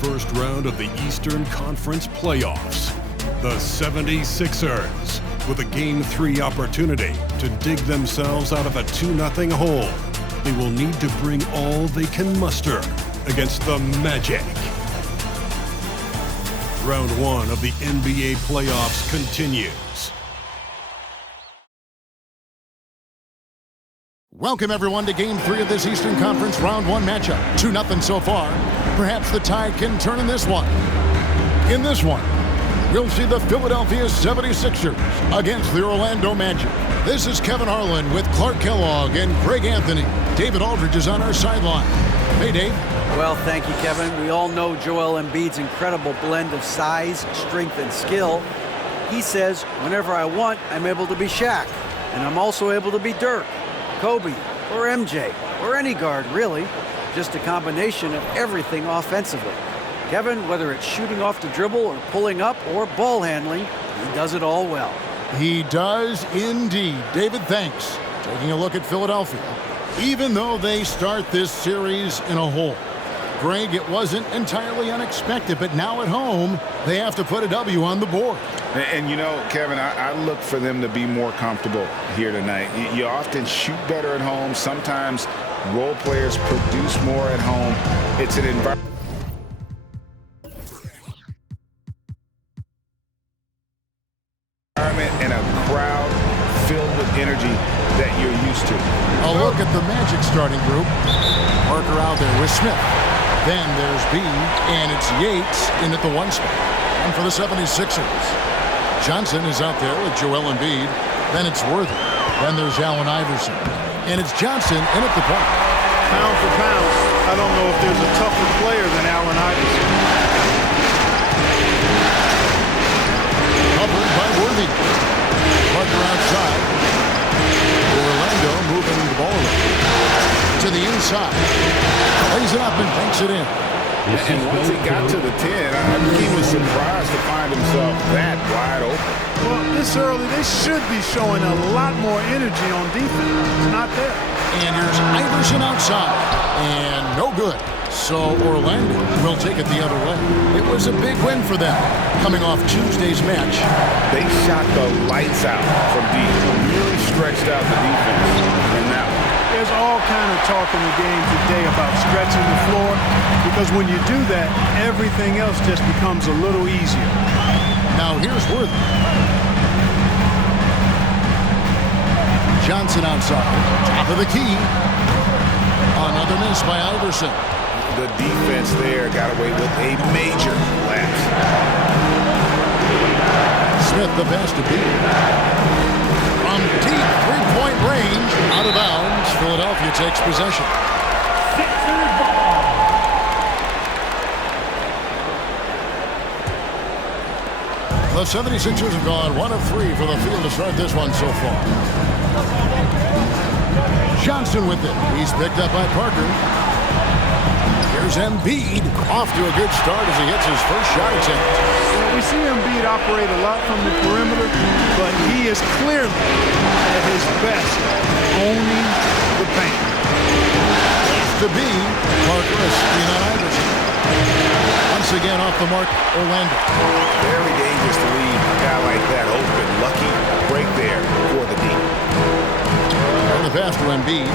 first round of the Eastern Conference playoffs. The 76ers, with a Game 3 opportunity to dig themselves out of a 2-0 hole. They will need to bring all they can muster against the Magic. Round 1 of the NBA playoffs continues. Welcome, everyone, to Game 3 of this Eastern Conference Round 1 matchup. 2-0 so far. Perhaps the tide can turn in this one. In this one, we'll see the Philadelphia 76ers against the Orlando Magic. This is Kevin Harlan with Clark Kellogg and Greg Anthony. David Aldridge is on our sideline. Hey, Dave. Well, thank you, Kevin. We all know Joel Embiid's incredible blend of size, strength, and skill. He says, whenever I want, I'm able to be Shaq. And I'm also able to be Dirk, Kobe, or MJ, or any guard, really. Just a combination of everything offensively. Kevin, whether it's shooting off the dribble or pulling up or ball handling, he does it all well. He does indeed. David, thanks. Taking a look at Philadelphia. Even though they start this series in a hole, Greg, it wasn't entirely unexpected, but now at home, they have to put a W on the board. And you know, Kevin, I look for them to be more comfortable here tonight. You often shoot better at home. Sometimes role players produce more at home. It's an environment and a crowd filled with energy that you're used to. A look at the Magic starting group. Parker out there with Smith. Then there's B, and it's Yates in at the 1 spot. And for the 76ers, Johnson is out there with Joel Embiid. Then it's Worthy. Then there's Allen Iverson. And it's Johnson in at the point. Pound for pound, I don't know if there's a tougher player than Allen Iverson. Covered by Worthy. Parker outside. Orlando moving the ball to the inside. Plays it up and banks it in. And once he got to the 10, he was surprised to find himself that wide open. Well, this early, they should be showing a lot more energy on defense. It's not there. And here's Iverson outside. And no good. So Orlando will take it the other way. It was a big win for them, coming off Tuesday's match. They shot the lights out from deep, really stretched out the defense. And now there's all kind of talk in the game today about stretching the floor, because when you do that, everything else just becomes a little easier. Now here's Worthy. Johnson outside, top of the key. Another miss by Iverson. The defense there got away with a major lapse. Smith the pass to B. From deep three-point range, out of bounds, Philadelphia takes possession. The 76ers have gone 1 of 3 for the field to start this one so far. Johnson with it. He's picked up by Parker. Here's Embiid, off to a good start as he hits his first shot attempt. We see Embiid operate a lot from the perimeter, but he is clearly at his best owning the paint. To be Parker is screen on Iverson. Once again off the mark, Orlando. Very dangerous to leave a guy like that open. Lucky break there for the deep. And the pass to Embiid.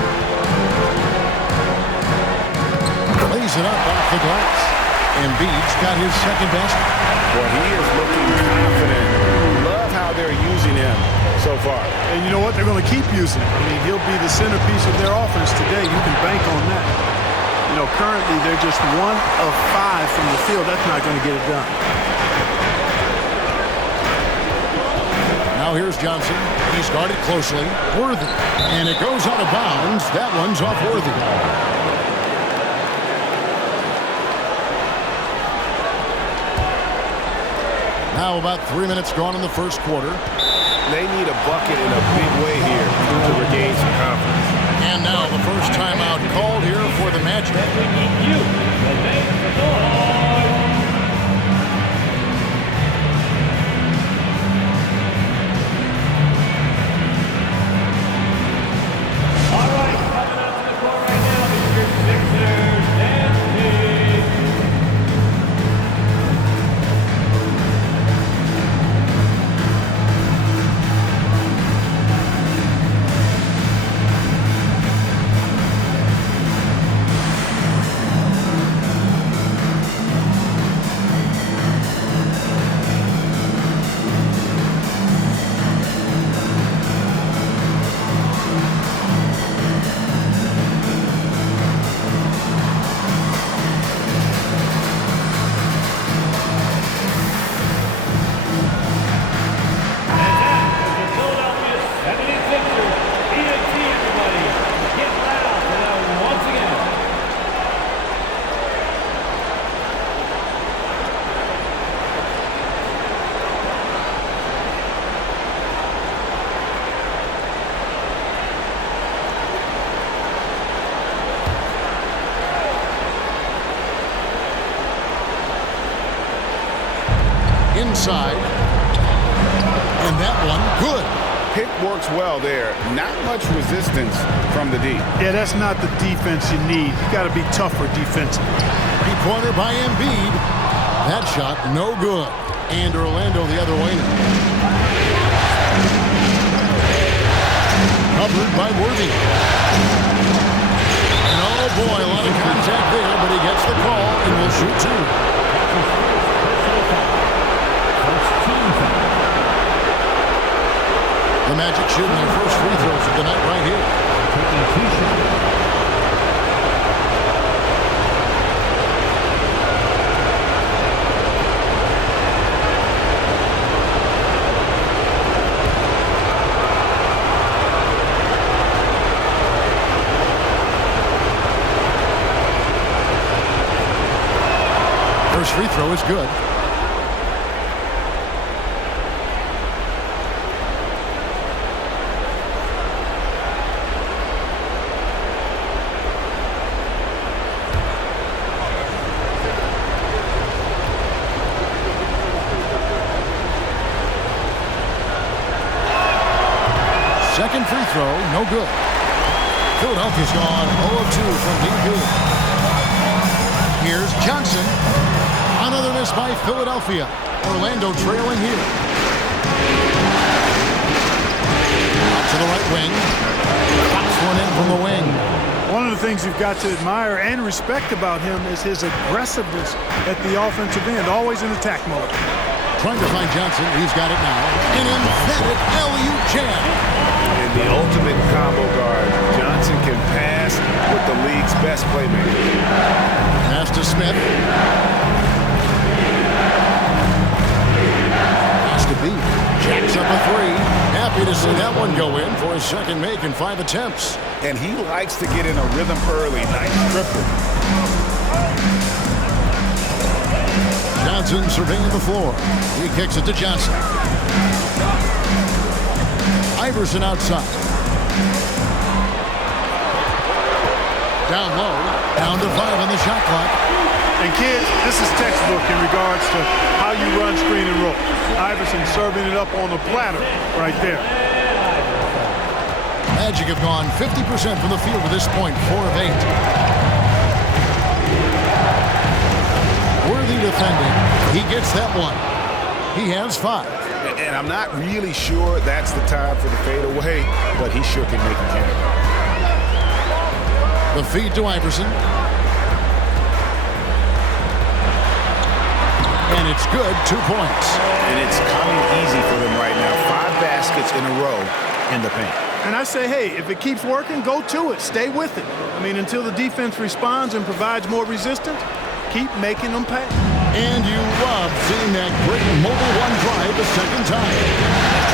Lays it up off the glass. Embiid's got his second basket. Well, he is looking confident. Love how they're using him so far. And you know what? They're going to keep using him. I mean, he'll be the centerpiece of their offense today. You can bank on that. You know, currently they're just 1 of 5 from the field. That's not going to get it done. Now here's Johnson. He's guarded closely. Worthy. And it goes out of bounds. That one's off Worthy. Now about 3 minutes gone in the first quarter. They need a bucket in a big way here to regain some confidence. And now the first timeout called here for the Magic. All right, coming out to the court right now, Mr. Sixers and inside. And that one, good. Pick works well there. Not much resistance from the D. Yeah, that's not the defense you need. You got to be tougher defensively. Three-pointer by Embiid. That shot, no good. And Orlando the other way now. Covered by Worthy. And oh boy, a lot of contact there, but he gets the call and will shoot two. The Magic shooting their first free throws of the night right here. First free throw is good. Second free throw, no good. Philadelphia's gone 0-2 from deep good. Here's Johnson. Another miss by Philadelphia. Orlando trailing here. Out to the right wing. Pops one in from the wing. One of the things you've got to admire and respect about him is his aggressiveness at the offensive end, always in attack mode. Trying to find Johnson. He's got it now. An emphatic LU jam. And the ultimate combo guard. Johnson can pass with the league's best playmaker. Pass to Smith. Pass to B. Jacks up a three. Happy to see that one go in for his second make in 5 attempts. And he likes to get in a rhythm early. Nice triple. Johnson surveying the floor. He kicks it to Johnson. Iverson outside. Down low. Down to 5 on the shot clock. And kids, this is textbook in regards to how you run screen and roll. Iverson serving it up on the platter right there. Magic have gone 50% from the field to this point, 4 of 8. Worthy defending. He gets that one. He has 5. And I'm not really sure that's the time for the fadeaway, but he sure can make it count. The feed to Iverson. And it's good, 2 points. And it's coming easy for them right now. 5 baskets in a row in the paint. And I say, hey, if it keeps working, go to it. Stay with it. I mean, until the defense responds and provides more resistance, keep making them pay. And you love seeing that great mobile one drive a second time.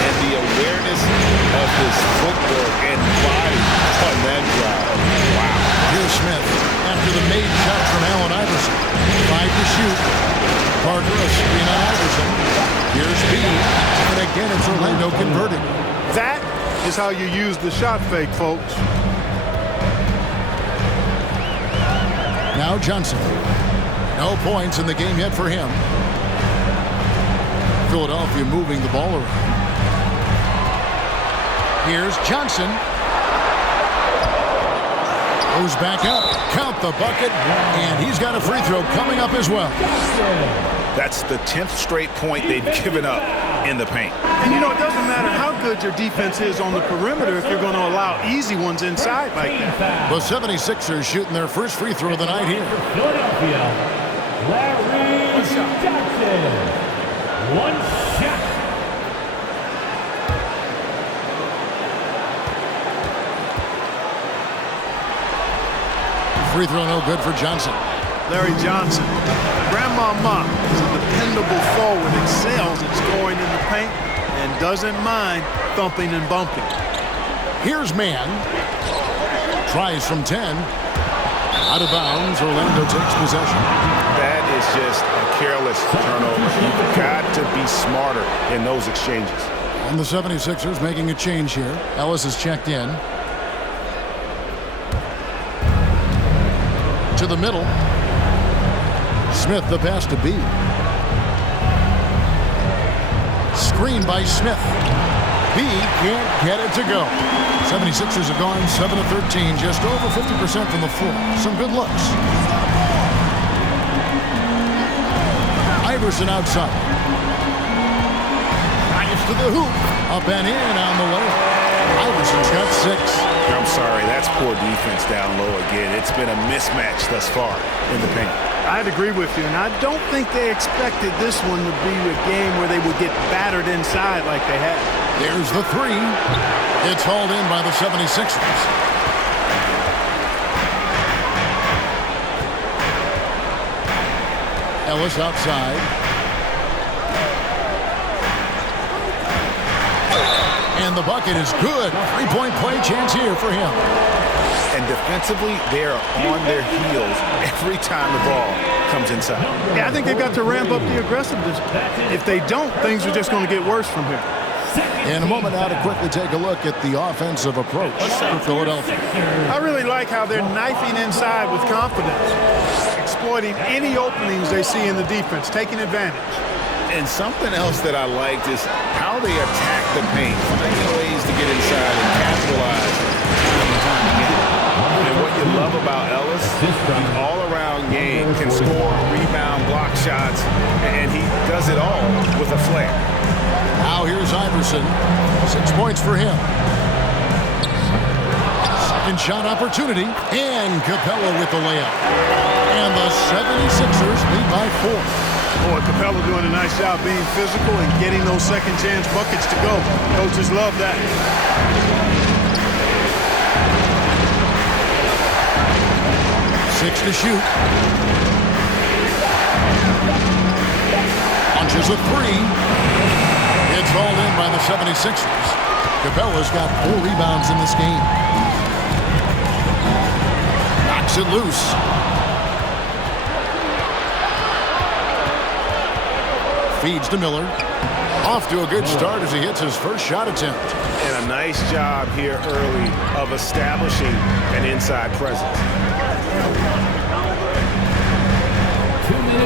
And the awareness of his footwork and body on that drive. Wow. Here's Smith after the made shot from Allen Iverson. 5 to shoot. Parker a screen on Iverson. Here's B. And again, it's Orlando converting. That is how you use the shot fake, folks. Now Johnson. No points in the game yet for him. Philadelphia moving the ball around. Here's Johnson. Goes back up. Count the bucket. And he's got a free throw coming up as well. That's the 10th straight point they've given up in the paint. And you know, it doesn't matter how good your defense is on the perimeter if you're going to allow easy ones inside like that. The 76ers shooting their first free throw of the night here. Philadelphia, Larry Johnson. 1 shot. Free throw no good for Johnson. Larry Johnson, Grandmama, is a dependable forward, excels at scoring in the paint and doesn't mind thumping and bumping. Here's Mann. Tries from 10. Out of bounds, Orlando takes possession. That is just a careless turnover. You've got to be smarter in those exchanges. And the 76ers making a change here. Ellis is checked in. To the middle. Smith the pass to B. Screen by Smith. B can't get it to go. 76ers have gone 7 of 13, just over 50% from the floor. Some good looks. Iverson outside. Drives to the hoop. Up and in on the way. Iverson's got 6. I'm sorry, that's poor defense down low again. It's been a mismatch thus far in the paint. I'd agree with you, and I don't think they expected this one to be a game where they would get battered inside like they had. There's the 3. It's hauled in by the 76ers. Ellis outside. And the bucket is good. 3-point play chance here for him. And defensively, they are on their heels every time the ball comes inside. Yeah, I think they've got to ramp up the aggressiveness. If they don't, things are just going to get worse from here. In a moment now to quickly take a look at the offensive approach for Philadelphia. I really like how they're knifing inside with confidence, exploiting any openings they see in the defense, taking advantage. And something else that I liked is how they attack the paint, finding ways to get inside and capitalize time and time again. And what you love about Ellis, the all-around game, can score, rebound, block shots, and he does it all with a flair. Now here's Iverson. 6 points for him. Second shot opportunity. And Capella with the layup. And the 76ers lead by 4. Boy, Capella doing a nice job being physical and getting those second chance buckets to go. Coaches love that. Six to shoot. Launches a 3. It's hauled in by the 76ers. Capella's got 4 rebounds in this game. Knocks it loose. Feeds to Miller. Off to a good start as he hits his first shot attempt. And a nice job here early of establishing an inside presence.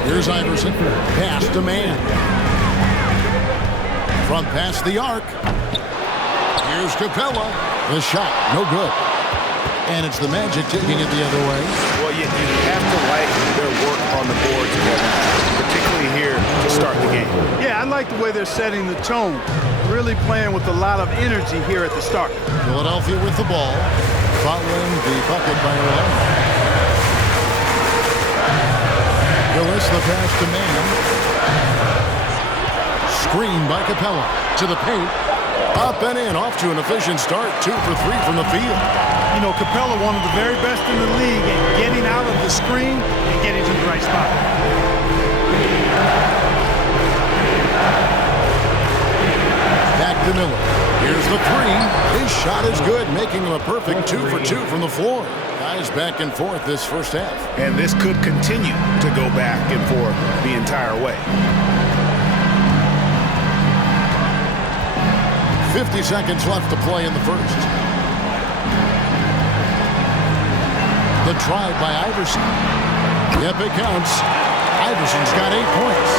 Here's Iverson. Pass to man. Front past the arc. Here's Capella. The shot, no good. And it's the Magic taking it the other way. Well, you have to like their work on the board together, particularly here to start the game. Yeah, I like the way they're setting the tone. Really playing with a lot of energy here at the start. Philadelphia with the ball, following the bucket by Orlando. Willis, the pass to man. Screen by Capella to the paint. Up and in, off to an efficient start. 2 for 3 from the field. You know, Capella, one of the very best in the league at getting out of the screen and getting to the right spot. Back to Miller. Here's the 3. His shot is good, making him a perfect 2 for 2 from the floor. Guys back and forth this first half. And this could continue to go back and forth the entire way. 50 seconds left to play in the first. The drive by Iverson. Yep, it counts. Iverson's got 8 points.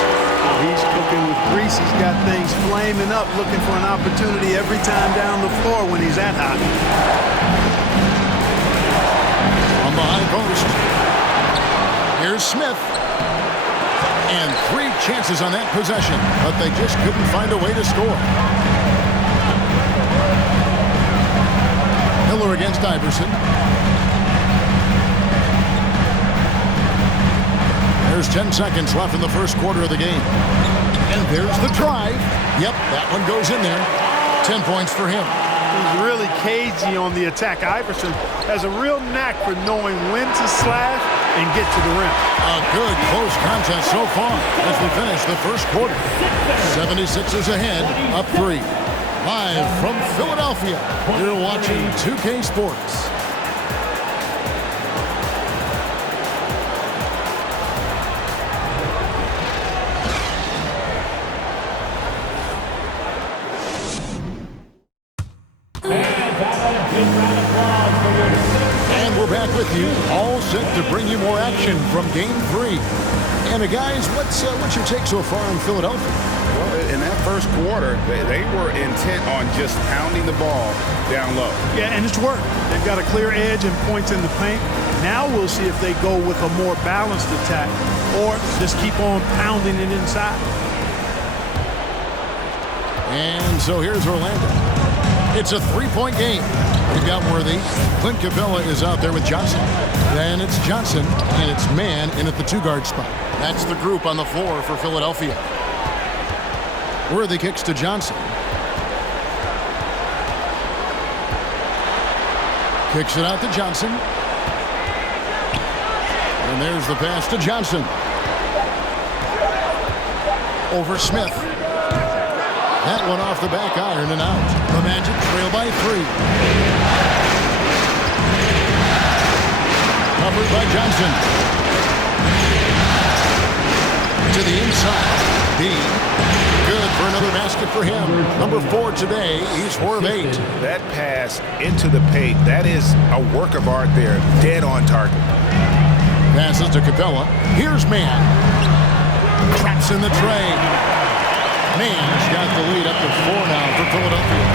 He's cooking with grease. He's got things flaming up, looking for an opportunity every time down the floor when he's that hot. On the high post. Here's Smith. And 3 chances on that possession, but they just couldn't find a way to score. Miller against Iverson. There's 10 seconds left in the first quarter of the game. And there's the drive. Yep, that one goes in there. 10 points for him. He's really cagey on the attack. Iverson has a real knack for knowing when to slash and get to the rim. A good close contest so far as we finish the first quarter. 76ers ahead, up 3. Live from Philadelphia, you're watching 2K Sports. back with you, all set to bring you more action from Game 3. And guys, what's your take so far on Philadelphia? Well, in that first quarter, they were intent on just pounding the ball down low. Yeah, and it's worked. They've got a clear edge and points in the paint. Now we'll see if they go with a more balanced attack or just keep on pounding it inside. And so here's Orlando. It's a three-point game. We've got Worthy. Clint Capella is out there with Johnson. Then it's Johnson, and it's Mann in at the two-guard spot. That's the group on the floor for Philadelphia. Worthy kicks to Johnson. Kicks it out to Johnson. And there's the pass to Johnson. Over Smith. That one off the back iron and out. The Magic trail by 3. Covered by Johnson. To the inside. Dean. Good for another basket for him. Number 4 today. He's 4 of 8. That pass into the paint, that is a work of art there. Dead on target. Passes to Capella. Here's Mann. Traps in the tray. Mann's got the lead up to 4 now for Philadelphia.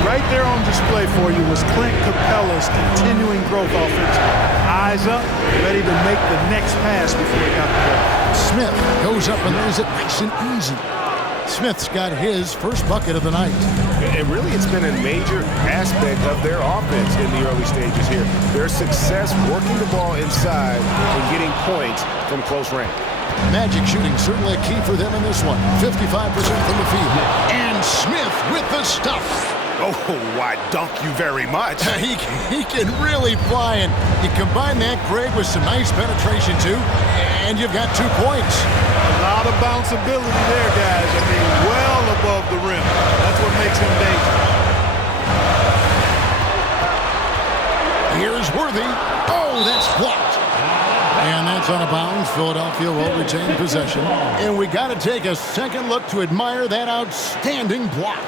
Right there on display for you was Clint Capella's continuing growth offense. Eyes up, ready to make the next pass before he got the ball. Smith goes up and lays it nice and easy. Smith's got his first bucket of the night. And really, it's been a major aspect of their offense in the early stages here. Their success working the ball inside and getting points from close range. Magic shooting certainly a key for them in this one. 55% from the field. And Smith with the stuff. Oh, why, dunk you very much. He can really fly, and you combine that, Greg, with some nice penetration, too, and you've got 2 points. A lot of bounceability there, guys. I mean, well above the rim. That's what makes him dangerous. Here's Worthy. Oh, that's blocked. And that's out of bounds. Philadelphia will retain possession. And we got to take a second look to admire that outstanding block.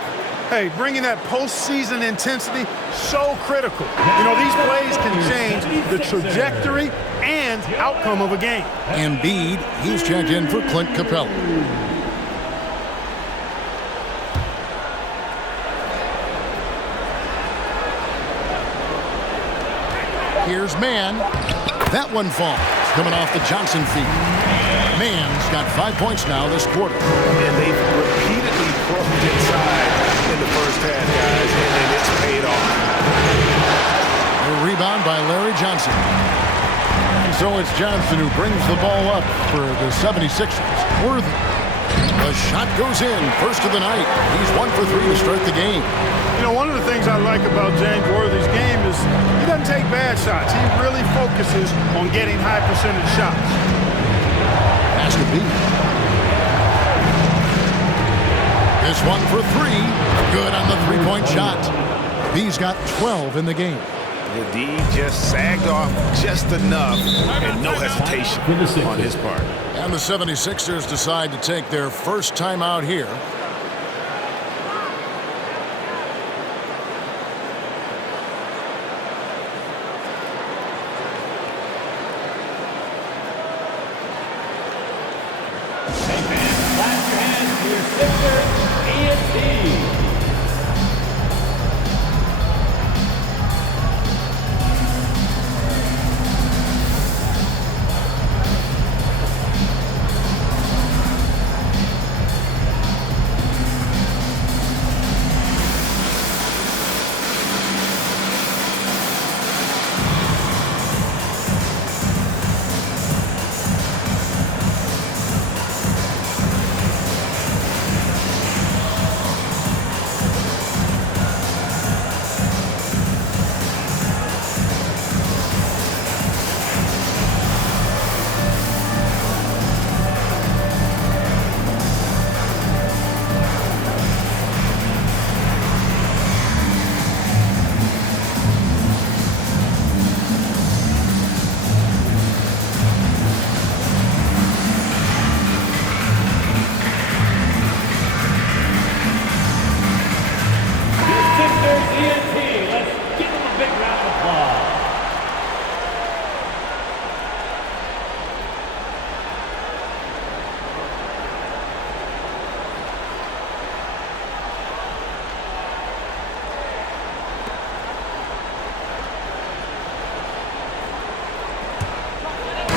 Hey, bringing that postseason intensity, so critical. You know, these plays can change the trajectory and outcome of a game. Embiid, he's checked in for Clint Capella. Here's Mann. That one falls. Coming off the Johnson feed. Mann's got 5 points now this quarter. And they've repeatedly probed inside in the first half, guys, and it's paid off. A rebound by Larry Johnson. And so it's Johnson who brings the ball up for the 76ers. Worthy. The shot goes in. First of the night. He's 1 for 3 to start the game. You know, one of the things I like about James Worthy's game is he doesn't take bad shots. He really focuses on getting high percentage shots. Pass to B. This one for 3. Good on the three-point shot. B's got 12 in the game. The D just sagged off just enough and no hesitation on his part. And the 76ers decide to take their first time out here.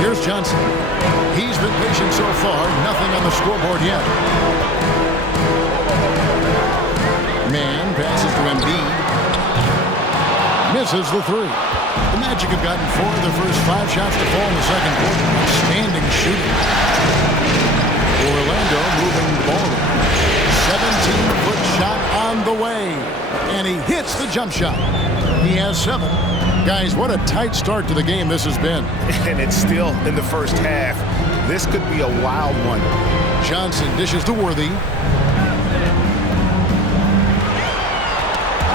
Here's Johnson. He's been patient so far. Nothing on the scoreboard yet. Man passes to Embiid. Misses the three. The Magic have gotten 4 of their first 5 shots to fall in the second quarter. Outstanding shooting. Orlando moving the ball. 17-foot shot on the way. And he hits the jump shot. He has 7. Guys, what a tight start to the game this has been. And it's still in the first half. This could be a wild one. Johnson dishes to Worthy.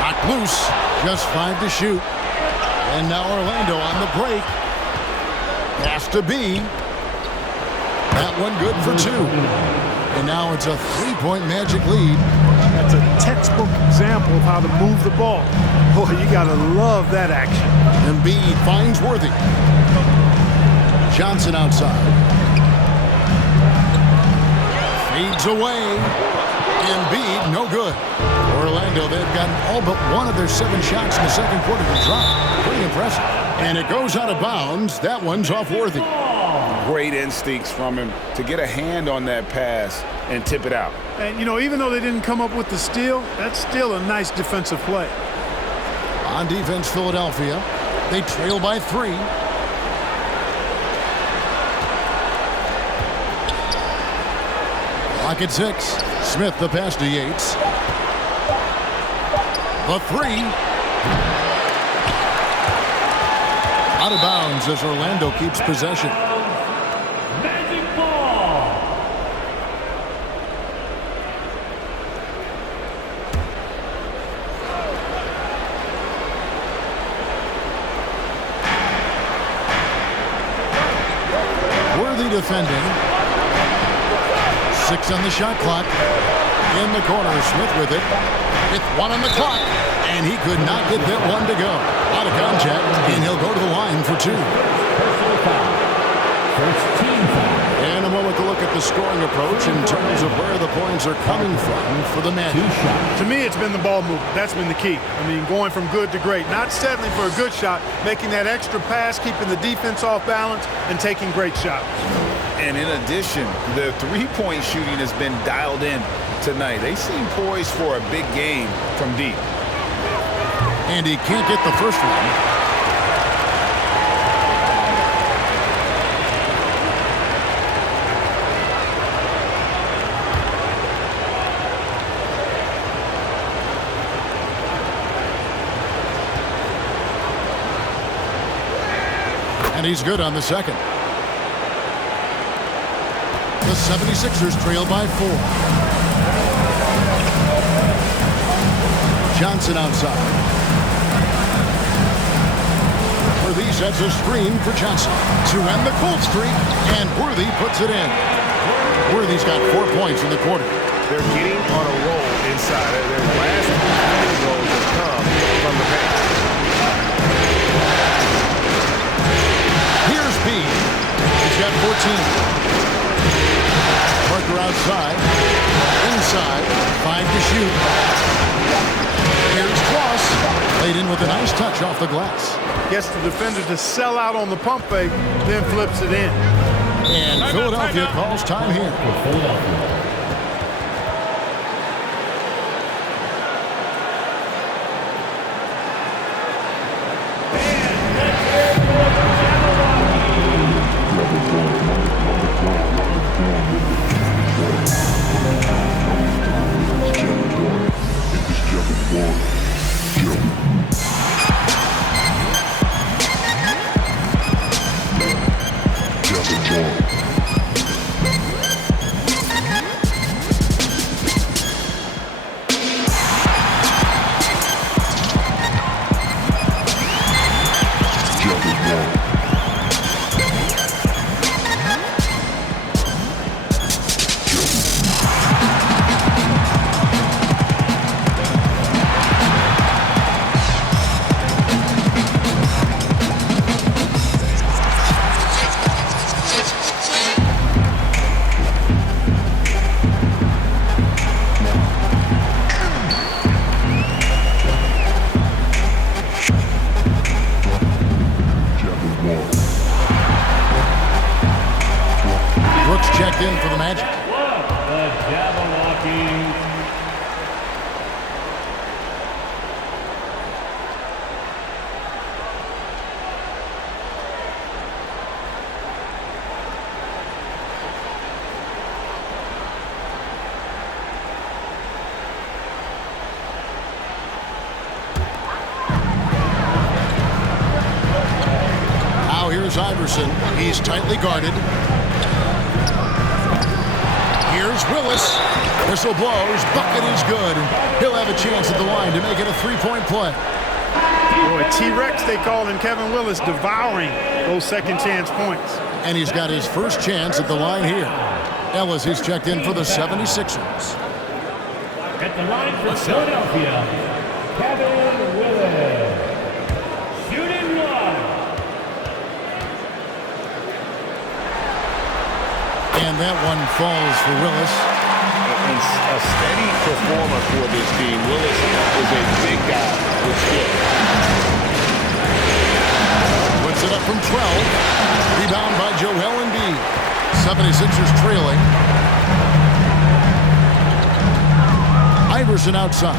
Knocked loose. Just 5 to shoot. And now Orlando on the break. Pass to B. That one good for 2. And now it's a 3-point Magic lead. That's a textbook example of how to move the ball. Boy, you got to love that action. Embiid finds Worthy. Johnson outside. Fades away. Embiid, no good. Orlando, they've gotten all but 1 of their 7 shots in the second quarter to drop. Pretty impressive. And it goes out of bounds. That one's off Worthy. Great instincts from him to get a hand on that pass and tip it out. And, you know, even though they didn't come up with the steal, that's still a nice defensive play. On defense, Philadelphia. They trail by 3. Clock at 6. Smith the pass to Yates. The 3. Out of bounds as Orlando keeps possession. Magic ball. Worthy defending. 6 on the shot clock. In the corner, Smith with it. With 1 on the clock. And he could not get that one to go. Out of contact, and he'll go to the line for 2. Personal foul. First team foul. And a moment to look at the scoring approach in terms of where the points are coming from for the Magic. 2 shots. To me, it's been the ball movement. That's been the key. I mean, going from good to great. Not settling for a good shot, making that extra pass, keeping the defense off balance, and taking great shots. And in addition, the three-point shooting has been dialed in tonight. They seem poised for a big game from deep. And he can't get the first one. And he's good on the second. The 76ers trail by 4. Johnson outside. Worthy sets a screen for Johnson to end the cold streak, and Worthy puts it in. Worthy's got 4 points in the quarter. They're getting on a roll inside. Their last 2 field goals have come from the paint. Here's B. He's got 14. Parker outside. Inside. 5 to shoot. Here's Cross. Laid in with a nice touch off the glass. Gets the defender to sell out on the pump fake, then flips it in. And Philadelphia calls time here. Philadelphia. Brooks checked in for the Magic. The Jabberwockies. Here's Iverson. He's tightly guarded. Here's Willis. Whistle blows. Bucket is good. He'll have a chance at the line to make it a three-point play. Boy, T-Rex, they call him, Kevin Willis, devouring those second-chance points. And he's got his first chance at the line here. Ellis is checked in for the 76ers. At the line for Philadelphia, Kevin Willis. Shooting one. And that one falls for Willis. And a steady performer for this team. Willis is a big guy with skill. Puts it up from 12. Rebound by Joel Embiid. 76ers trailing. Iverson outside.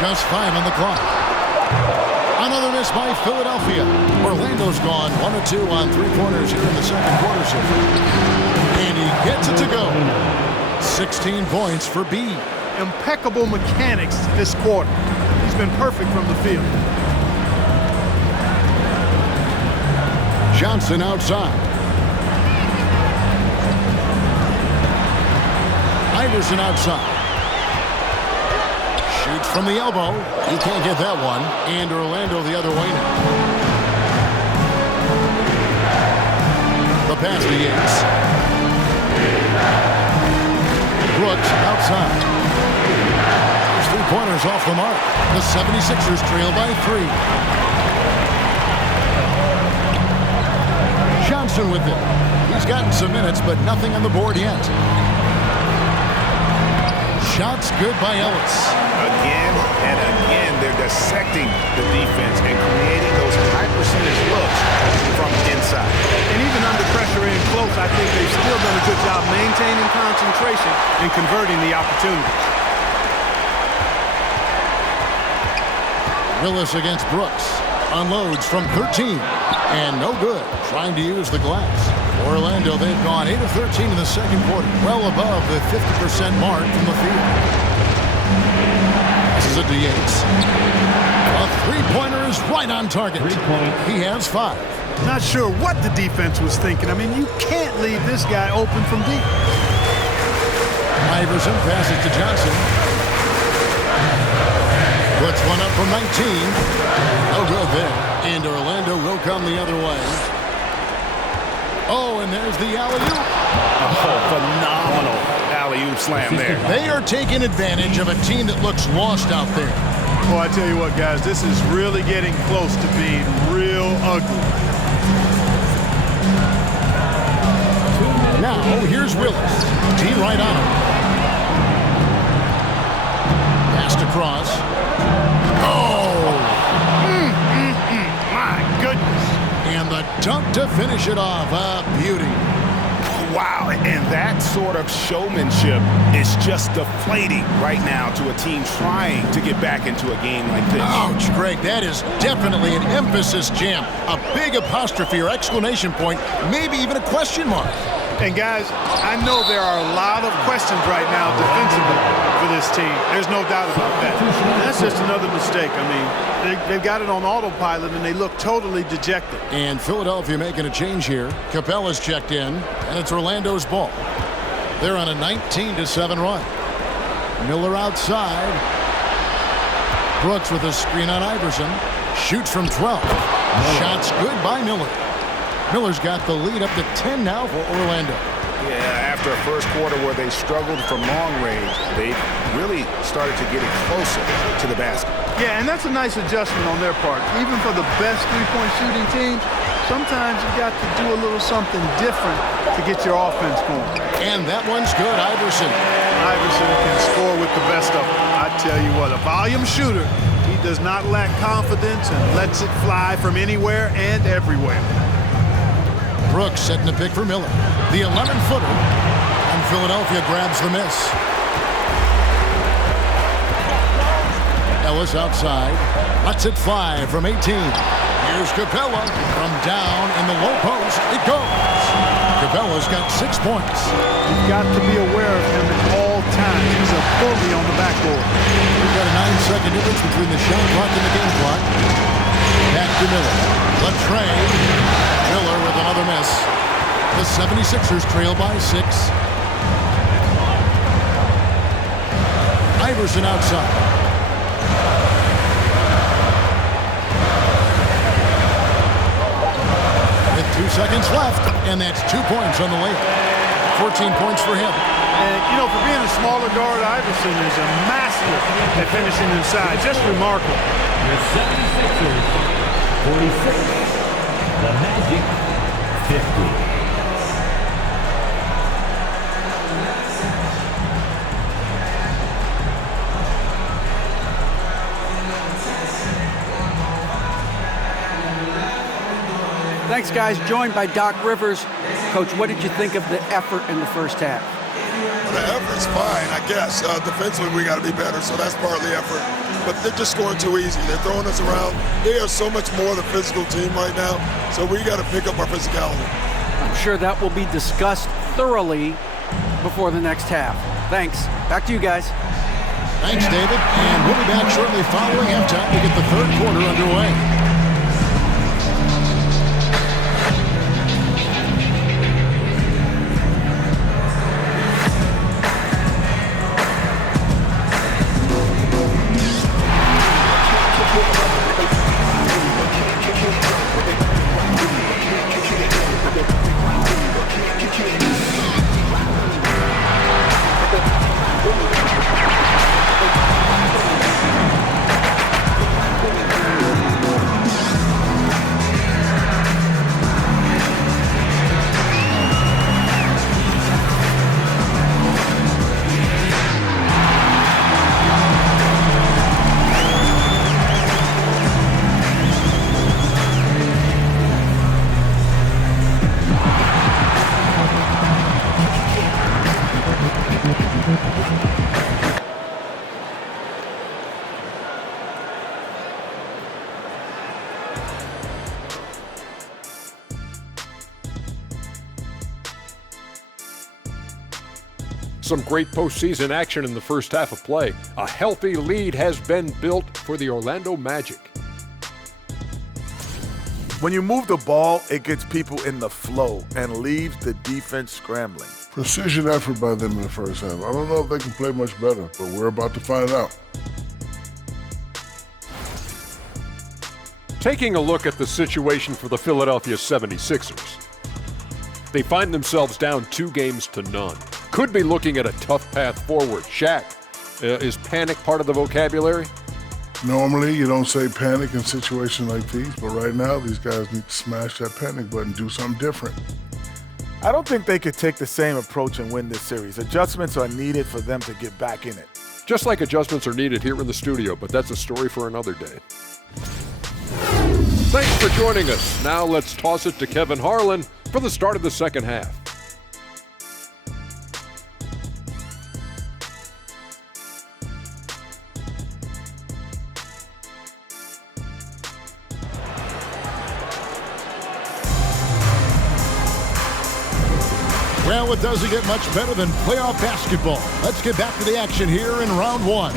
Just 5 on the clock. Another miss by Philadelphia. Orlando's gone 1 of 2 on three-pointers here in the second quarter so far. And he gets it to go. 16 points for B. Impeccable mechanics this quarter. He's been perfect from the field. Johnson outside. Iverson outside. Shoots from the elbow. He can't get that one. And Orlando the other way now. The pass to Yates. Brooks outside. There's three-pointers off the mark. The 76ers trail by 3. Johnson with it. He's gotten some minutes, but nothing on the board yet. Shots good by Ellis. Again and again, they're dissecting the defense and creating those high-percentage looks from inside. And even under pressure in close, I think they've still done a good job maintaining concentration and converting the opportunities. Willis against Brooks. Unloads from 13. And no good. Trying to use the glass. Orlando, they've gone 8 of 13 in the second quarter. Well above the 50% mark from the field. This is it to Yates. A three-pointer is right on target. 3 points. He has 5. Not sure what the defense was thinking. I mean, you can't leave this guy open from deep. Iverson passes to Johnson. Puts one up from 19. No good there. And Orlando will come the other way. Oh, and there's the alley-oop. Oh, phenomenal alley-oop slam there. They are taking advantage of a team that looks lost out there. Well, I tell you what, guys, this is really getting close to being real ugly. Now, here's Willis. Team right on him. Passed across. Oh! My goodness. And the dunk to finish it off. A beauty. Wow, and that sort of showmanship is just deflating right now to a team trying to get back into a game like this. Ouch, Greg, that is definitely an emphasis jam. A big apostrophe or exclamation point, maybe even a question mark. And guys, I know there are a lot of questions right now defensively for this team. There's no doubt about that. That's just another mistake. I mean, they've got it on autopilot, and they look totally dejected. And Philadelphia making a change here. Capella's checked in, and it's Orlando's ball. They're on a 19-7 run. Miller outside. Brooks with a screen on Iverson. Shoots from 12. Shots good by Miller. Miller's got the lead up to 10 now for Orlando. Yeah, after a first quarter where they struggled from long range, they really started to get it closer to the basket. Yeah, and that's a nice adjustment on their part. Even for the best three-point shooting teams, sometimes you got to do a little something different to get your offense going. And that one's good, Iverson. Iverson can score with the best of them. I tell you what, a volume shooter, he does not lack confidence and lets it fly from anywhere and everywhere. Brooks setting the pick for Miller. The 11-footer. And Philadelphia grabs the miss. Ellis outside. Lets it fly from 18. Here's Capella from down in the low post. It goes. Capella's got 6 points. You've got to be aware of him at all times. He's a bully on the backboard. We've got a 9-second difference between the shot clock and the game clock. Back to Miller. The trade. Miller with another miss. The 76ers trail by 6. Iverson outside. With 2 seconds left, and that's 2 points on the layup. 14 points for him. And, you know, for being a smaller guard, Iverson is a master at finishing inside. Just remarkable. The 76ers, 46. The Magic, 50. Thanks, guys. Joined by Doc Rivers. Coach, what did you think of the effort in the first half? Well, the effort's fine, I guess. Defensively, we got to be better, so that's partly effort. But they're just scoring too easy. They're throwing us around. They are so much more the physical team right now, so we got to pick up our physicality. I'm sure that will be discussed thoroughly before the next half. Thanks. Back to you guys. Thanks, David. And we'll be back shortly following halftime to get the third quarter underway. Some great postseason action in the first half of play. A healthy lead has been built for the Orlando Magic. When you move the ball, it gets people in the flow and leaves the defense scrambling. Precision effort by them in the first half. I don't know if they can play much better, but we're about to find out. Taking a look at the situation for the Philadelphia 76ers. They find themselves down 2-0. Could be looking at a tough path forward. Shaq, is panic part of the vocabulary? Normally, you don't say panic in situations like these, but right now, these guys need to smash that panic button, do something different. I don't think they could take the same approach and win this series. Adjustments are needed for them to get back in it. Just like adjustments are needed here in the studio, but that's a story for another day. Thanks for joining us. Now let's toss it to Kevin Harlan for the start of the second half. Well, it doesn't get much better than playoff basketball. Let's get back to the action here in round one.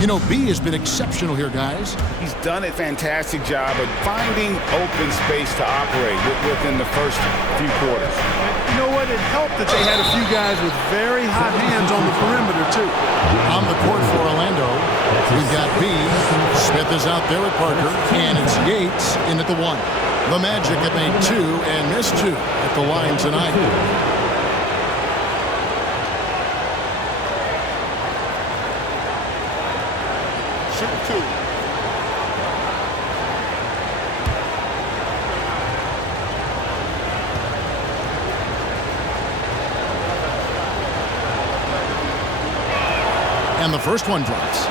You know, B has been exceptional here, guys. He's done a fantastic job of finding open space to operate within the first few quarters. You know what? It helped that they had a few guys with very hot hands on the perimeter, too. On the court for Orlando, we've got B. Smith is out there at Parker, and it's Yates in at the 1. The Magic have made 2 and missed 2 at the line tonight. And the first one drops.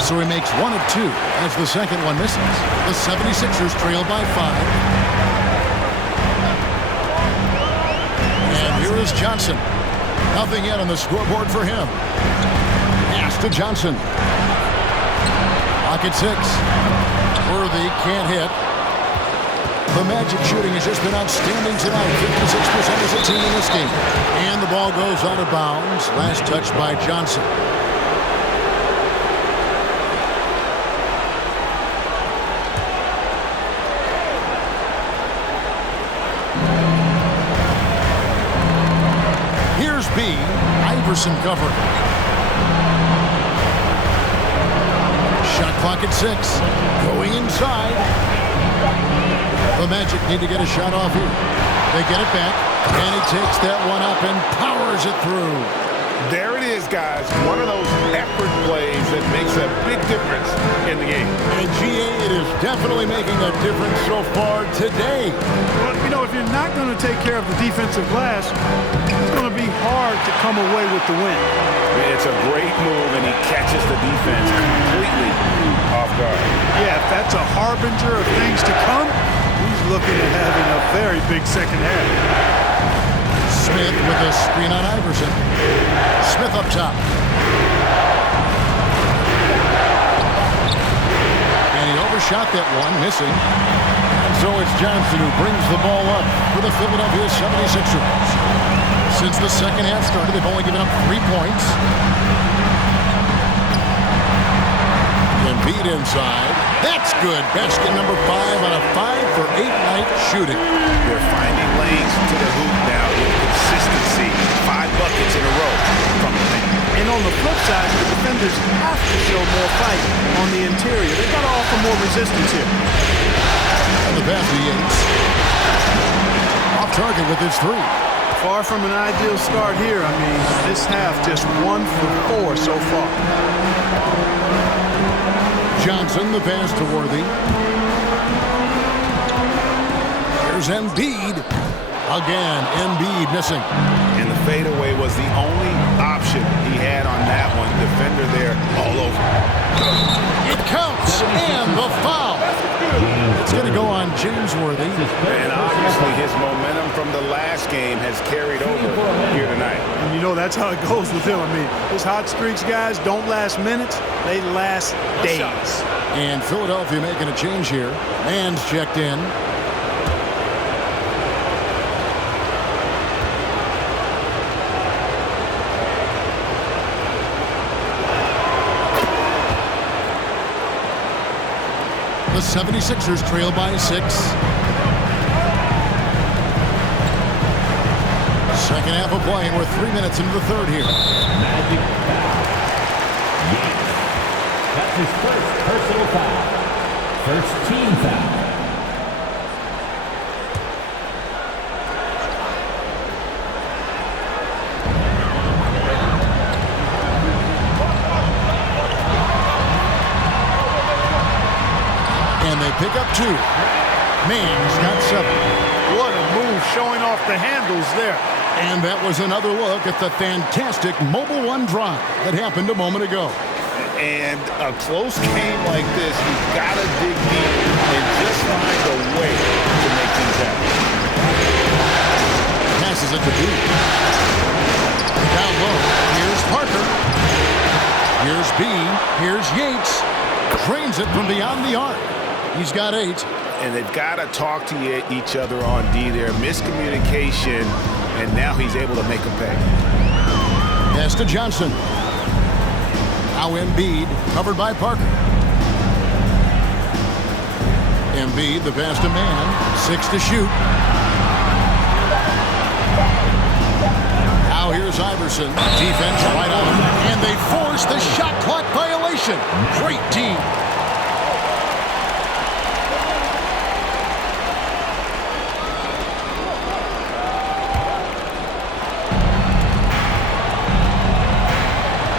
So he makes 1 of 2 as the second one misses. The 76ers trail by 5. And here is Johnson. Nothing yet on the scoreboard for him. Pass to Johnson. Pocket 6. Worthy can't hit. The Magic shooting has just been outstanding tonight. 56% as a team in this game. And the ball goes out of bounds. Last touch by Johnson. Here's B. Iverson covering. Shot clock at 6. Going inside. The Magic need to get a shot off here. They get it back, and he takes that one up and powers it through. There it is, guys. One of those effort plays that makes a big difference in the game. And GA, it is definitely making a difference so far today. Well, you know, if you're not going to take care of the defensive glass, it's going to be hard to come away with the win. It's a great move, and he catches the defense completely off guard. Yeah, if that's a harbinger of things to come, he's looking at having a very big second half. Smith with a screen on Iverson. Smith up top. And he overshot that one, missing. And so it's Johnson who brings the ball up for the Philadelphia 76ers. Since the second half started, they've only given up 3 points. Embiid inside. That's good. Basket number 5 on a 5-for-8 night shooting. They're finding lanes to the hoop now with consistency. 5 buckets in a row from the lane. And on the flip side, the defenders have to show more fight on the interior. They've got to offer more resistance here. And the pass to Yates. Off target with his 3. Far from an ideal start here. I mean, this half just 1 for 4 so far. Johnson, the pass to Worthy. Here's Embiid. Again, Embiid missing. And the fadeaway was the only option he had on that one. Defender there all over. It counts, and the foul. It's going to go on James Worthy. And obviously his momentum from the last game has carried over here tonight. And you know that's how it goes with him. I mean, his hot streaks, guys, don't last minutes. They last days. And Philadelphia making a change here. Man's checked in. The 76ers trail by 6. Second half of play, and we're 3 minutes into the third here. Magic foul. Yates. That's his first personal foul. First team foul. And they pick up 2. Mann's got 7. What a move, showing off the handles there. And that was another look at the fantastic Mobile One drive that happened a moment ago. And a close game like this, you've got to dig deep and just find a way to make things happen. Passes it to B. Down low. Here's Parker. Here's B. Here's Yates. Drains it from beyond the arc. He's got 8. And they've got to talk to each other on D there. Miscommunication, and now he's able to make a pay. Pass to Johnson. Now Embiid, covered by Parker. Embiid, the pass to Mann. 6 to shoot. Now here's Iverson. Defense right on. And they force the shot clock violation. Great team.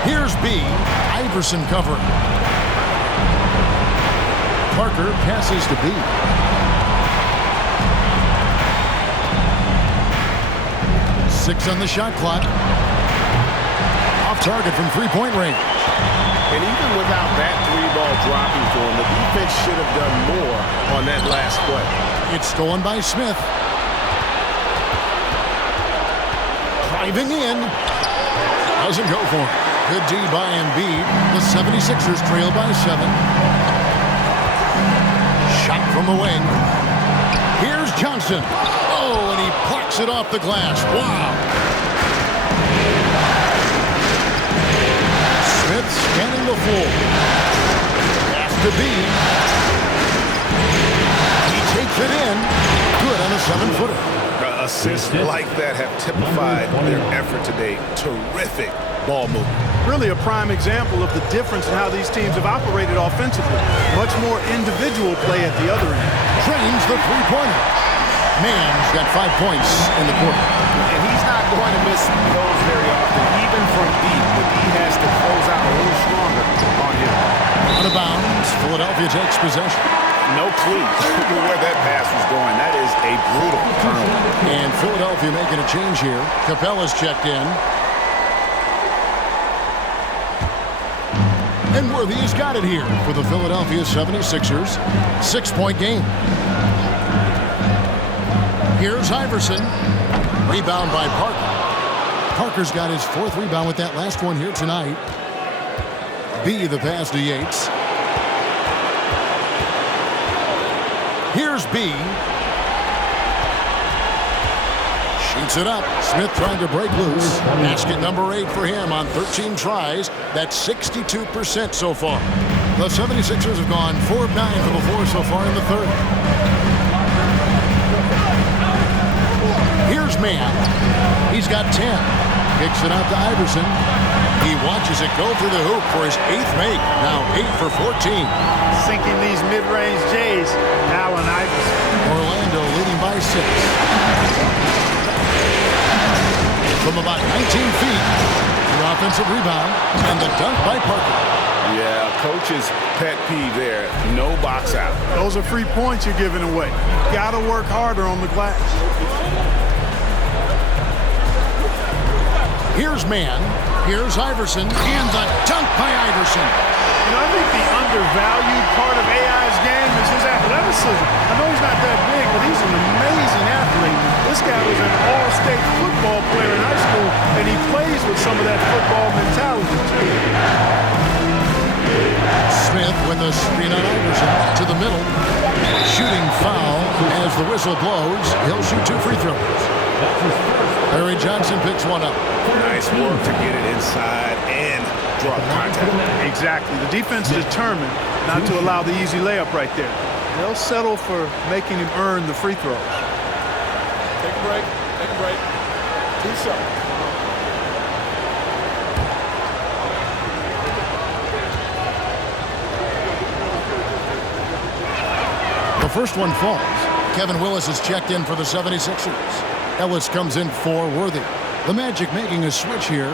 Here's B. Iverson covering. Parker passes to B. Six on the shot clock. Off target from three-point range. And even without that dropping for him. The defense should have done more on that last play. It's stolen by Smith. Driving in. Doesn't go for it. Good D by Embiid. The 76ers trail by 7. Shot from the wing. Here's Johnson. Oh, and he plucks it off the glass. Wow. Smith scanning the floor. Pass to Bede. He takes it in. Good on a 7-footer. Assists like that have typified their effort today. Terrific ball movement. Really a prime example of the difference in how these teams have operated offensively. Much more individual play at the other end. Drains the three-pointer. Mann's got 5 points in the quarter. And he's not going to miss those very often, even from deep. But he has to close out a little stronger on him. Out of bounds, Philadelphia takes possession. No clue where that pass was going. That is a brutal turnover. And Philadelphia making a change here. Capella's checked in. And Worthy's got it here for the Philadelphia 76ers. 6-point game. Here's Iverson. Rebound by Parker. Parker's got his 4th rebound with that last one here tonight. B, the pass to Yates. Here's B. Shoots it up. Smith trying to break loose. Basket number 8 for him on 13 tries. That's 62% so far. The 76ers have gone 4 of 9 from the floor so far in the third. Here's Mann. He's got 10. Kicks it out to Iverson. He watches it go through the hoop for his 8th make. Now 8 for 14. Sinking these mid-range J's. Allen Iverson. Orlando leading by 6. From about 19 feet, the offensive rebound, and the dunk by Parker. Yeah, coach's pet peeve there. No box out. Those are free points you're giving away. Got to work harder on the glass. Here's Mann. Here's Iverson. And the dunk by Iverson. You know, I think the undervalued part of AI's game is his athleticism. I know he's not that big, but he's an amazing athlete. This guy was an all-state football player in high school, and he plays with some of that football mentality, too. Smith with a screen on Iverson to the middle. Shooting foul as the whistle blows. He'll shoot 2 free throws. Larry Johnson picks one up. Nice work to get it inside and draw contact. Exactly. The defense is determined not to allow the easy layup right there. They'll settle for making him earn the free throws. Take a break. Take a break. 2 shots. The first one falls. Kevin Willis is checked in for the 76ers. Ellis comes in for Worthy. The Magic making a switch here.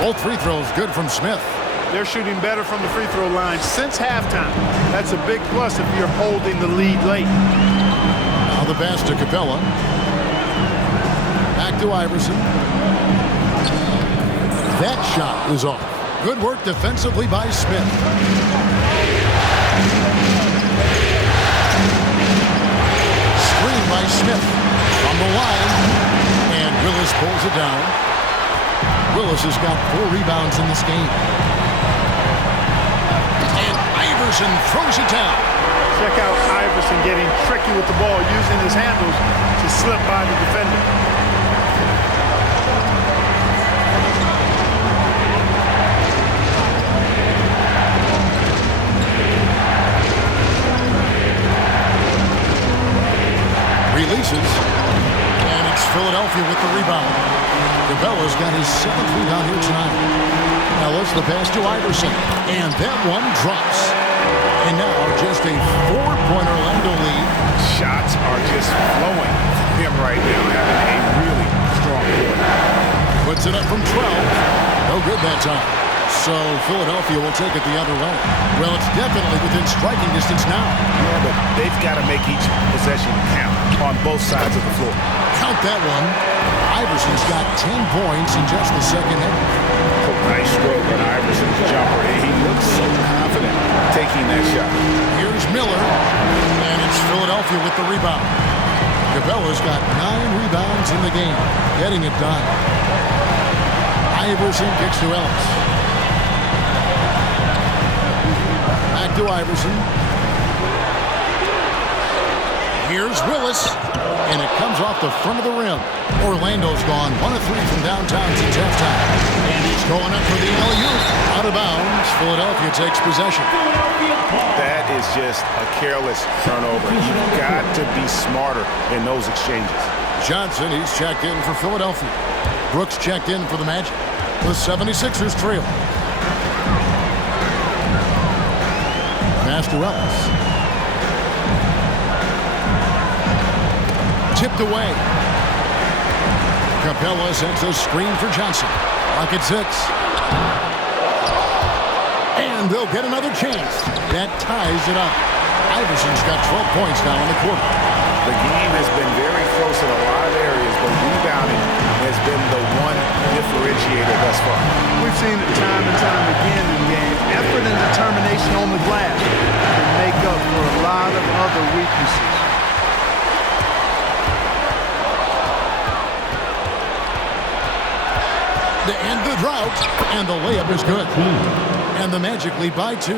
Both free throws good from Smith. They're shooting better from the free throw line since halftime. That's a big plus if you're holding the lead late. Now the pass to Capella. Back to Iverson. That shot is off. Good work defensively by Smith. Screen by Smith on the line. And Willis pulls it down. Willis has got 4 rebounds in this game. And Iverson throws it down. Check out Iverson getting tricky with the ball, using his handles to slip by the defender. Releases. And it's Philadelphia with the rebound. Capella's got his 7th rebound here tonight. Ellis the pass to Iverson. And that one drops. And now just a 4-point Orlando lead. Shots are just flowing from him right now, having a really strong quarter. Puts it up from 12. No good that time. So Philadelphia will take it the other way. Well, it's definitely within striking distance now. Yeah, but they've got to make each possession count on both sides of the floor. Count that one. Iverson's got 10 points in just the second half. Nice stroke on Iverson's jumper. He looks so confident taking that shot. Here's Miller, and it's Philadelphia with the rebound. Capella's got 9 rebounds in the game, getting it done. Iverson kicks to Ellis. Back to Iverson. Here's Willis, and it comes off the front of the rim. Orlando's gone 1 of 3 from downtown since halftime. And he's going up for the alley-oop. Out of bounds. Philadelphia takes possession. That is just a careless turnover. You've got to be smarter in those exchanges. Johnson, he's checked in for Philadelphia. Brooks checked in for the Magic. The 76ers trail. Pass to Ellis. Tipped away. Capella sends a screen for Johnson. Rockets 6. And they'll get another chance. That ties it up. Iverson's got 12 points now in the quarter. The game has been very close in a lot of areas, but rebounding has been the one differentiator thus far. We've seen it time and time again in games. Effort and determination on the glass can make up for a lot of other weaknesses. To end the drought, and the layup is good. And the Magic lead by 2.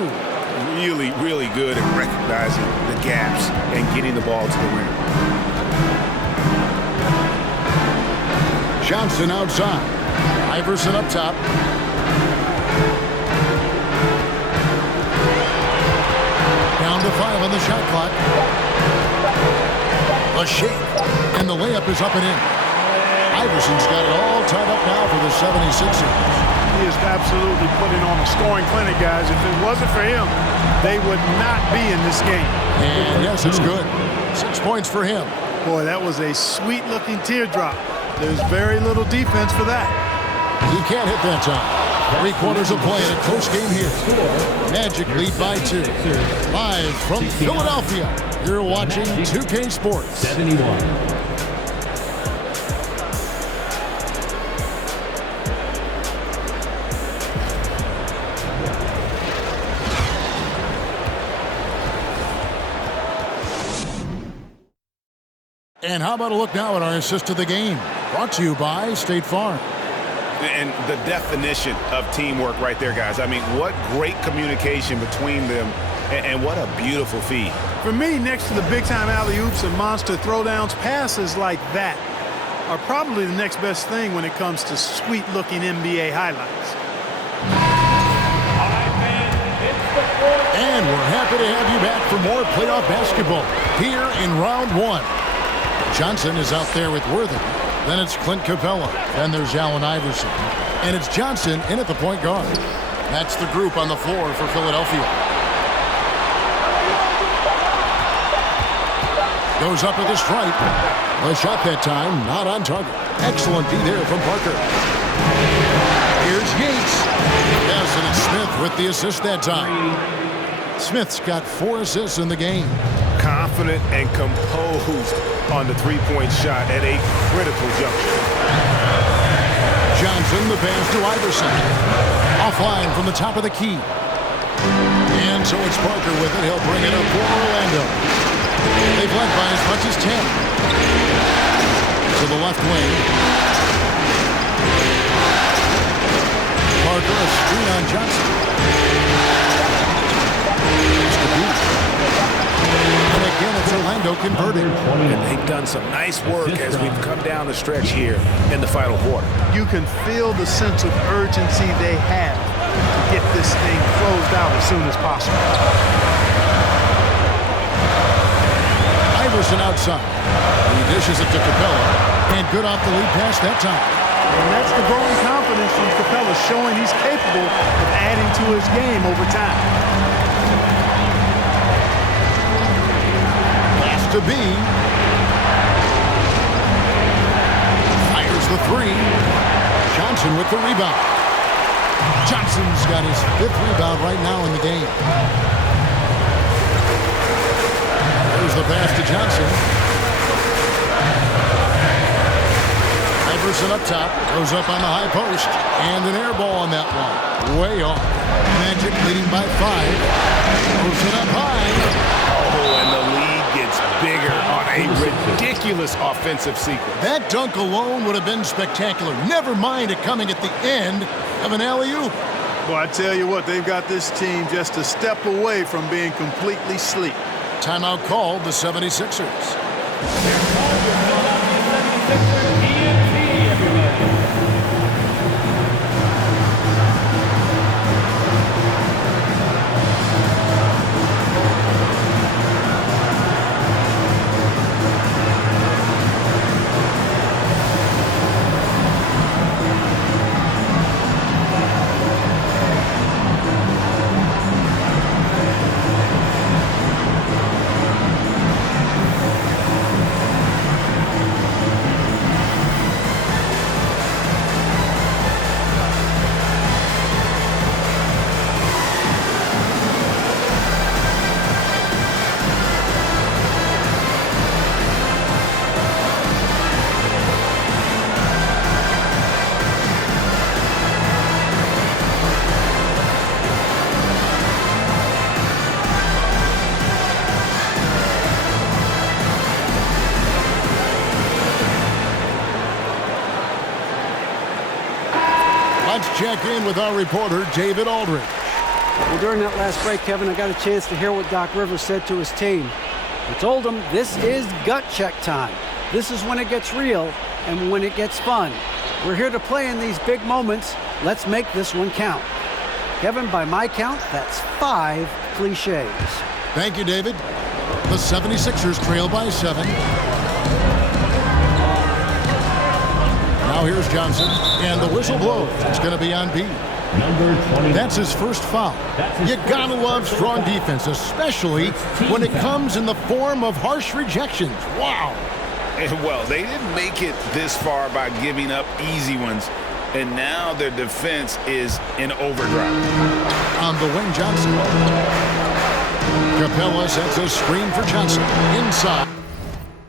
Really, really good at recognizing the gaps and getting the ball to the rim. Johnson outside. Iverson up top. Down to 5 on the shot clock. A shake, and the layup is up and in. Iverson's got it all tied up now for the 76ers. He is absolutely putting on a scoring clinic, guys. If it wasn't for him, they would not be in this game. And yes, it's good. 6 points for him. Boy, that was a sweet-looking teardrop. There's very little defense for that. He can't hit that time. 3 quarters of play in a close game here. Magic lead by 2. Live from Philadelphia, you're watching 2K Sports. 71. And how about a look now at our assist to the game? Brought to you by State Farm. And the definition of teamwork right there, guys. I mean, what great communication between them, and what a beautiful feed. For me, next to the big-time alley-oops and monster throwdowns, passes like that are probably the next best thing when it comes to sweet-looking NBA highlights. And we're happy to have you back for more playoff basketball here in round 1. Johnson is out there with Worthy. Then it's Clint Capella. Then there's Allen Iverson. And it's Johnson in at the point guard. That's the group on the floor for Philadelphia. Goes up with a strike. A shot that time, not on target. Excellent D there from Parker. Here's Yates. Yes, and it's Smith with the assist that time. Smith's got 4 assists in the game. Confident and composed on the three-point shot at a critical juncture. Johnson, the pass to Iverson. Offline from the top of the key. And so it's Parker with it. He'll bring it up for Orlando. They've led by as much as 10. To the left wing. Parker, a screen on Johnson. And again, it's Orlando converting. And they've done some nice work as we've come down the stretch here in the final quarter. You can feel the sense of urgency they have to get this thing closed out as soon as possible. Iverson outside. He dishes it to Capella. And good off the lead pass that time. And that's the growing confidence from Capella, showing he's capable of adding to his game over time. To be. Fires the 3. Johnson with the rebound. Johnson's got his 5th rebound right now in the game. There's the pass to Johnson. Iverson up top, goes up on the high post, and an air ball on that one. Way off. Magic leading by 5. Goes it up high. Oh, and the lead gets bigger on a ridiculous offensive sequence. That dunk alone would have been spectacular. Never mind it coming at the end of an alley-oop. Well, I tell you what, they've got this team just a step away from being completely asleep. Timeout called the 76ers. Let's check in with our reporter, David Aldridge. Well, during that last break, Kevin, I got a chance to hear what Doc Rivers said to his team. He told them this is gut check time. This is when it gets real and when it gets fun. We're here to play in these big moments. Let's make this one count. Kevin, by my count, that's 5 cliches. Thank you, David. The 76ers trail by 7. Now here's Johnson, and the whistle blows. It's going to be on B. Number 20. That's his first foul. You gotta love strong defense, especially when it comes in the form of harsh rejections. Wow. Well, they didn't make it this far by giving up easy ones, and now their defense is in overdrive. On the wing, Johnson. Capella sets a screen for Johnson. Inside.